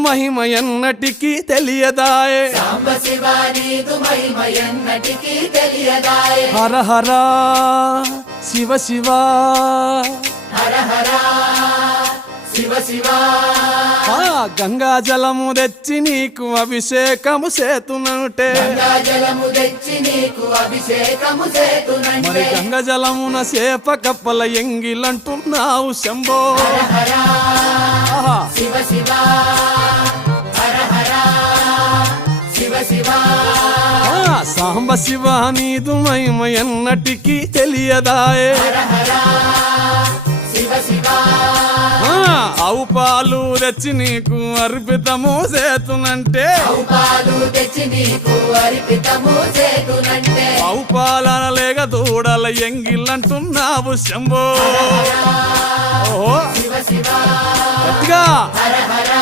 మహిమ ఎన్నటికీ తెలియదాయే సాంబ శివ నీదు మహిమ ఎన్నటికీ తెలియదాయే హర హర శివ శివ హర హర శివ శివ గంగా జలము తెచ్చి నీకు అభిషేకము చేతునంటే గంగా జలము తెచ్చి నీకు అభిషేకము మరి చేతునంటే గంగ జలమున చేప కప్పల ఎంగిలంటున్నావు శంభో హర ఆహా. శివ శివ హర హర శివ శివ సాంబ శివ నీదు మహిమ ఎన్నటికీ తెలియదాయే హర హర శివ శివ ఆవు పాలు తెచ్చి నీకు అర్పితము చేతునంటే పాలు తెచ్చి నీకు అర్పితము చేతునంటే ఆవు పాలన లేక దూడల ఎంగిలంటున్నావు శంభో ఓహో శివ శివ గట్టిగా హర హర